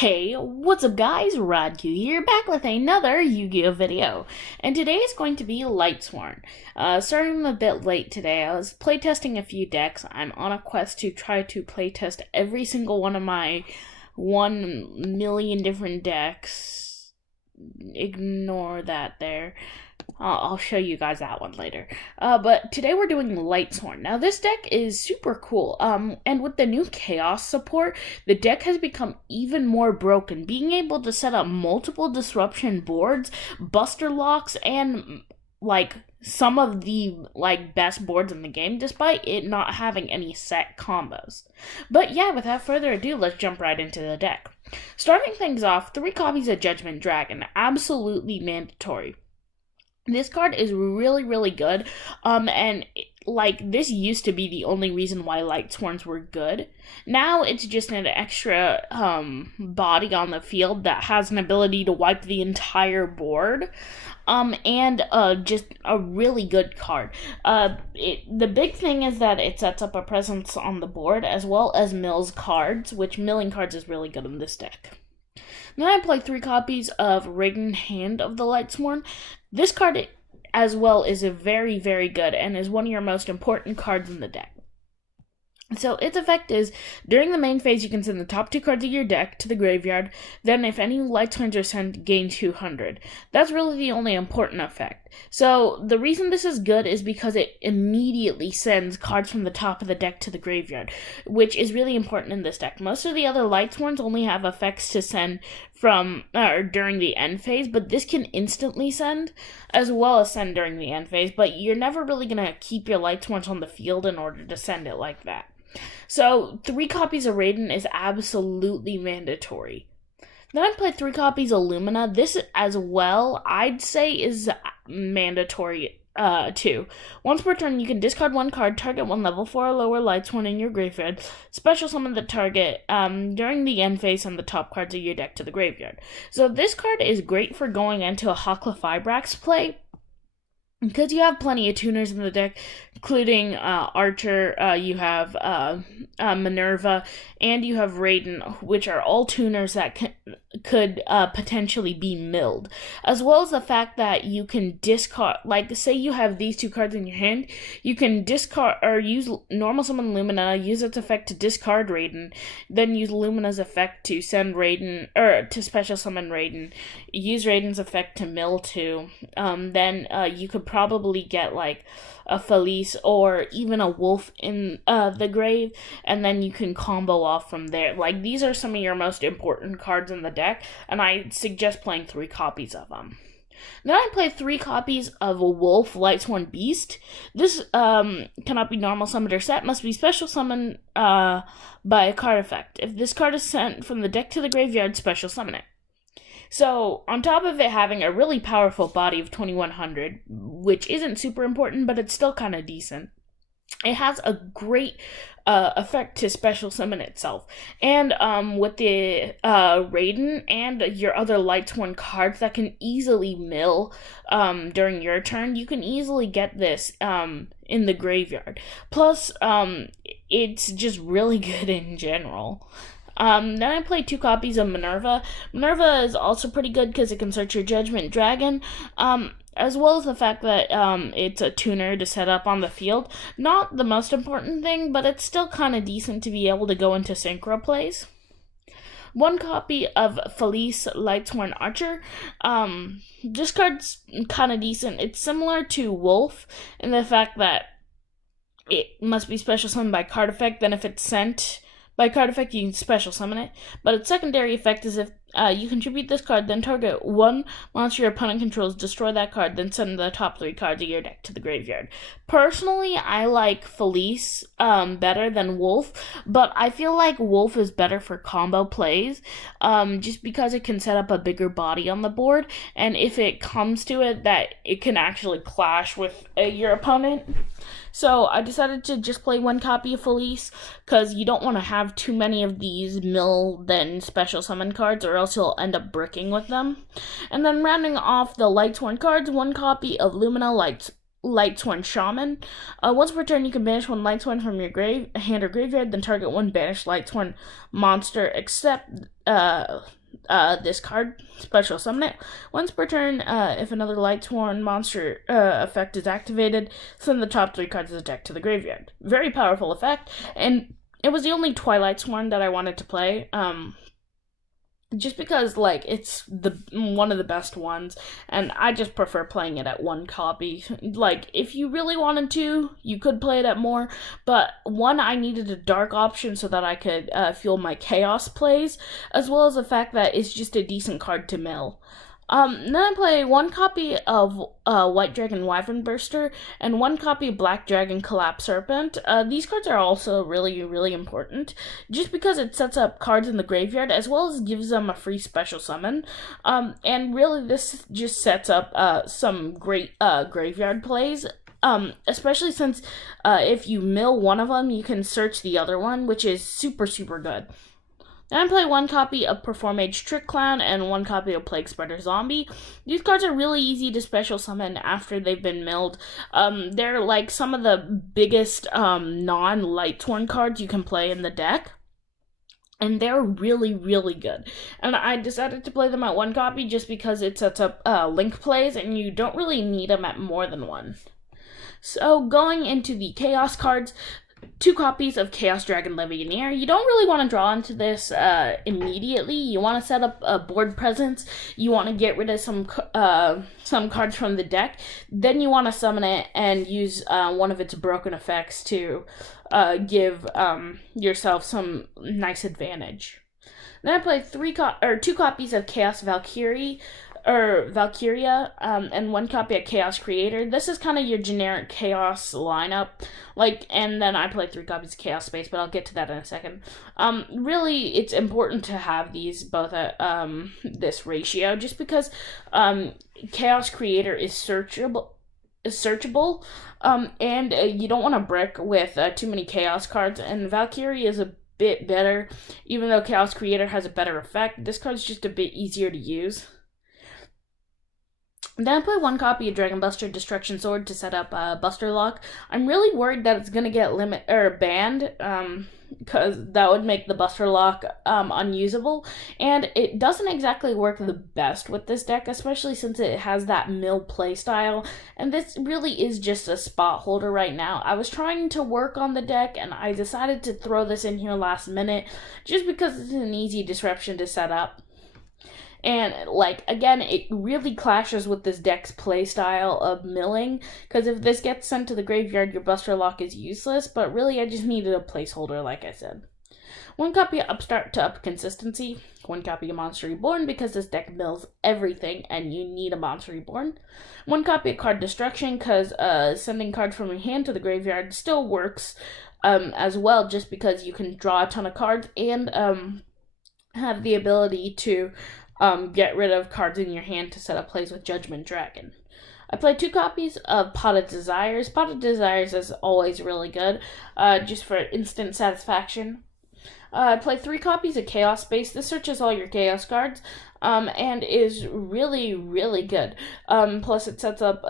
Hey, what's up guys? Radku here, back with another Yu-Gi-Oh video. And today is going to be Lightsworn. Starting a bit late today, I was playtesting a few decks. I'm on a quest to try to playtest every single one of my 1 million different decks. Ignore that there. I'll show you guys that one later. But today we're doing Lightsworn. Now this deck is super cool. And with the new Chaos support, the deck has become even more broken, being able to set up multiple disruption boards, buster locks, and some of the best boards in the game, despite it not having any set combos. But yeah, without further ado, let's jump right into the deck. Starting things off, 3 copies of Judgment Dragon, absolutely mandatory. This card is really good, and this used to be the only reason why Lightsworns were good. Now it's just an extra body on the field that has an ability to wipe the entire board, and just a really good card. The big thing is that it sets up a presence on the board as well as mills cards, which milling cards is really good in this deck. Then I play 3 copies of Raiden Hand of the Lightsworn. This card as well is a very good and is one of your most important cards in the deck. So its effect is, during the main phase you can send the top 2 cards of your deck to the graveyard, then if any Lightsworns are sent, gain 200. That's really the only important effect. So the reason this is good is because it immediately sends cards from the top of the deck to the graveyard, which is really important in this deck. Most of the other Lightsworns only have effects to send from during the end phase, but this can instantly send, as well as send during the end phase, but you're never really going to keep your Lightsworns on the field in order to send it like that. So 3 copies of Raiden is absolutely mandatory. Then I played 3 copies of Lumina. This as well, I'd say, is mandatory too. Once per turn, you can discard 1 card, target 1 level 4 or lower Lightsworn in your graveyard, special summon the target during the end phase, and the top cards of your deck to the graveyard. So this card is great for going into a Hakla Fibrax play, because you have plenty of tuners in the deck, including Archer, you have Minerva, and you have Raiden, which are all tuners that could potentially be milled. As well as the fact that you can discard, say you have these 2 cards in your hand, you can discard or use normal summon Lumina, use its effect to discard Raiden, then use Lumina's effect to send Raiden, or to special summon Raiden, use Raiden's effect to mill 2, then you could probably get a Felice or even a Wolf in the grave, and then you can combo off from there. These are some of your most important cards in the deck, and I suggest playing 3 copies of them. Then I play 3 copies of a Wolf Lightsworn Beast. This cannot be normal summoned or set, must be special summoned by a card effect. If this card is sent from the deck to the graveyard, special summon it. So, on top of it having a really powerful body of 2100, which isn't super important, but it's still kind of decent, it has a great effect to special summon itself. And with the Raiden and your other Lightsworn cards that can easily mill during your turn, you can easily get this in the graveyard. Plus, it's just really good in general. Then I played 2 copies of Minerva. Minerva is also pretty good because it can search your Judgment Dragon, as well as the fact that it's a tuner to set up on the field. Not the most important thing, but it's still kind of decent to be able to go into synchro plays. 1 copy of Felice Lightsworn Archer. This card's kind of decent. It's similar to Wolf in the fact that it must be special summoned by card effect, then if it's sent by card effect, you can special summon it. But its secondary effect is if you contribute this card, then target 1 monster your opponent controls, destroy that card, then send the top 3 cards of your deck to the graveyard. Personally, I like Felice better than Wolf, but I feel like Wolf is better for combo plays, just because it can set up a bigger body on the board, and if it comes to it, that it can actually clash with your opponent. So I decided to just play 1 copy of Felice, because you don't want to have too many of these mill then special summon cards, or else you'll end up bricking with them. And then rounding off the Lightsworn cards, 1 copy of Lumina Lightsworn Shaman. Once per turn, you can banish one Lightsworn from your hand or graveyard, then target one banished Lightsworn monster except this card, special summon it. Once per turn, if another Lightsworn monster effect is activated, send the top 3 cards of the deck to the graveyard. Very powerful effect, and it was the only Twilight Sworn that I wanted to play. Just because, like, it's one of the best ones, and I just prefer playing it at 1 copy. Like, if you really wanted to, you could play it at more, but I needed a dark option so that I could fuel my chaos plays, as well as the fact that it's just a decent card to mill. Then I play 1 copy of White Dragon Wyvern Burster and 1 copy of Black Dragon Collapse Serpent. These cards are also really, really important, just because it sets up cards in the graveyard as well as gives them a free special summon. And really this just sets up some great graveyard plays. Especially since if you mill one of them, you can search the other one, which is super, super good. Then I play 1 copy of Performage Trick Clown and 1 copy of Plague Spreader Zombie. These cards are really easy to special summon after they've been milled. They're like some of the biggest non-Lightsworn cards you can play in the deck. And they're really, really good. And I decided to play them at 1 copy just because it sets up link plays and you don't really need them at more than 1. So going into the Chaos cards, 2 copies of Chaos Dragon Legionnaire. You don't really want to draw into this immediately. You want to set up a board presence. You want to get rid of some cards from the deck. Then you want to summon it and use one of its broken effects to give yourself some nice advantage. Then I play 2 copies of Chaos Valkyria, and 1 copy of Chaos Creator. This is kind of your generic Chaos lineup, and then I play 3 copies of Chaos Space, but I'll get to that in a second. Really, it's important to have these both at this ratio, just because Chaos Creator is searchable, and you don't want to brick with too many Chaos cards, and Valkyrie is a bit better, even though Chaos Creator has a better effect. This card's just a bit easier to use. Then I play 1 copy of Dragon Buster Destruction Sword to set up Buster Lock. I'm really worried that it's gonna get banned, because that would make the Buster Lock unusable, and it doesn't exactly work the best with this deck, especially since it has that mill playstyle, and this really is just a spot holder right now. I was trying to work on the deck, and I decided to throw this in here last minute, just because it's an easy disruption to set up. And, again, it really clashes with this deck's playstyle of milling, because if this gets sent to the graveyard, your Buster Lock is useless, but really I just needed a placeholder, like I said. 1 copy of Upstart to Up Consistency, 1 copy of Monster Reborn, because this deck mills everything, and you need a Monster Reborn. 1 copy of Card Destruction, because sending cards from your hand to the graveyard still works as well, just because you can draw a ton of cards, and have the ability to get rid of cards in your hand to set up plays with Judgment Dragon. I play 2 copies of Pot of Desires. Pot of Desires is always really good, just for instant satisfaction. I play 3 copies of Chaos Space. This searches all your Chaos cards, and is really, really good. Plus, it sets up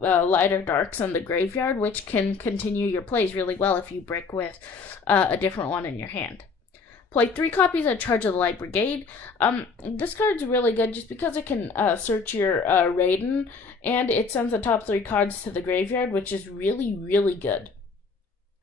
light or darks in the graveyard, which can continue your plays really well if you brick with a different one in your hand. Play 3 copies of Charge of the Light Brigade. This card's really good just because it can search your Raiden, and it sends the top 3 cards to the graveyard, which is really, really good.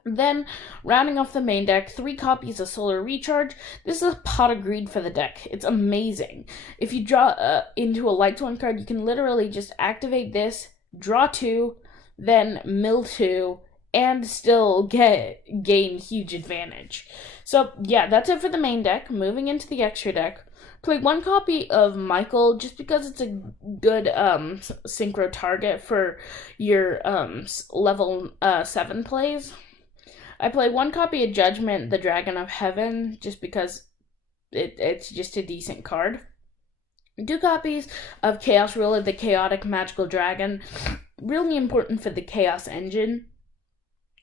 Then, rounding off the main deck, 3 copies of Solar Recharge. This is a pot of greed for the deck. It's amazing. If you draw into a Lightsworn card, you can literally just activate this, draw 2, then mill 2, and still gain huge advantage. So, yeah, that's it for the main deck. Moving into the extra deck. Play 1 copy of Michael, just because it's a good synchro target for your level 7 plays. I play 1 copy of Judgment, the Dragon of Heaven, just because it's just a decent card. 2 copies of Chaos Ruler, the Chaotic Magical Dragon. Really important for the Chaos engine.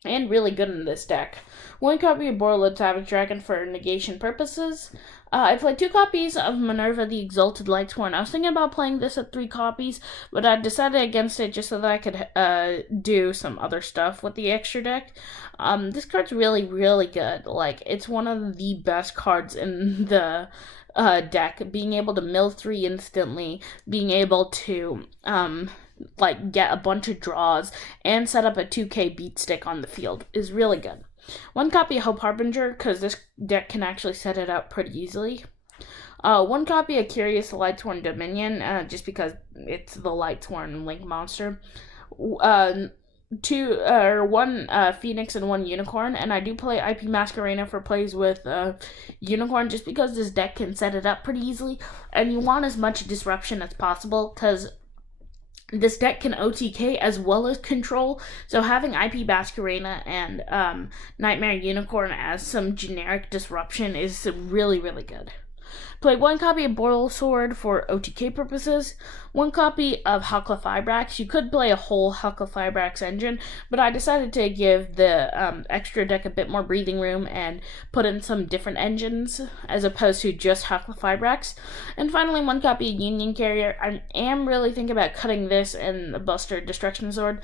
and really good in this deck. One copy of Borreload Savage Dragon for negation purposes. I played 2 copies of Minerva the Exalted Lightsworn. I was thinking about playing this at 3 copies, but I decided against it just so that I could do some other stuff with the extra deck. This card's really, really good. Like, it's one of the best cards in the deck. Being able to mill 3 instantly, being able to get a bunch of draws and set up a 2k beat stick on the field is really good. 1 copy of Hope Harbinger, because this deck can actually set it up pretty easily. 1 copy of Curious Lightsworn Dominion, just because it's the Lightsworn Link monster. 1 Phoenix and 1 Unicorn, and I do play IP Masquerena for plays with Unicorn, just because this deck can set it up pretty easily, and you want as much disruption as possible, because this deck can OTK as well as control, so having IP Masquerena and Nightmare Unicorn as some generic disruption is really, really good. Play 1 copy of Boral Sword for OTK purposes, 1 copy of Hucklefibrax. You could play a whole Hucklefibrax engine, but I decided to give the extra deck a bit more breathing room and put in some different engines as opposed to just Hucklefibrax. And finally, 1 copy of Union Carrier. I am really thinking about cutting this and the Buster Destruction Sword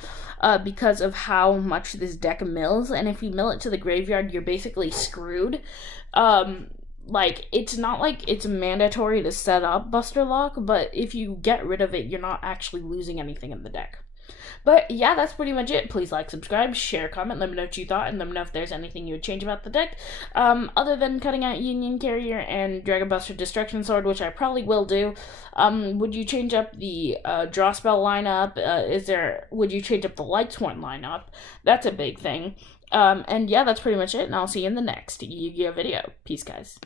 because of how much this deck mills, and if you mill it to the graveyard, you're basically screwed. It's not like it's mandatory to set up Buster Lock, but if you get rid of it, you're not actually losing anything in the deck. But yeah, that's pretty much it. Please like, subscribe, share, comment, let me know what you thought, and let me know if there's anything you would change about the deck. Other than cutting out Union Carrier and Dragon Buster Destruction Sword, which I probably will do, would you change up the draw spell lineup? Would you change up the Lightsworn lineup? That's a big thing. And yeah, that's pretty much it, and I'll see you in the next Yu-Gi-Oh video. Peace, guys.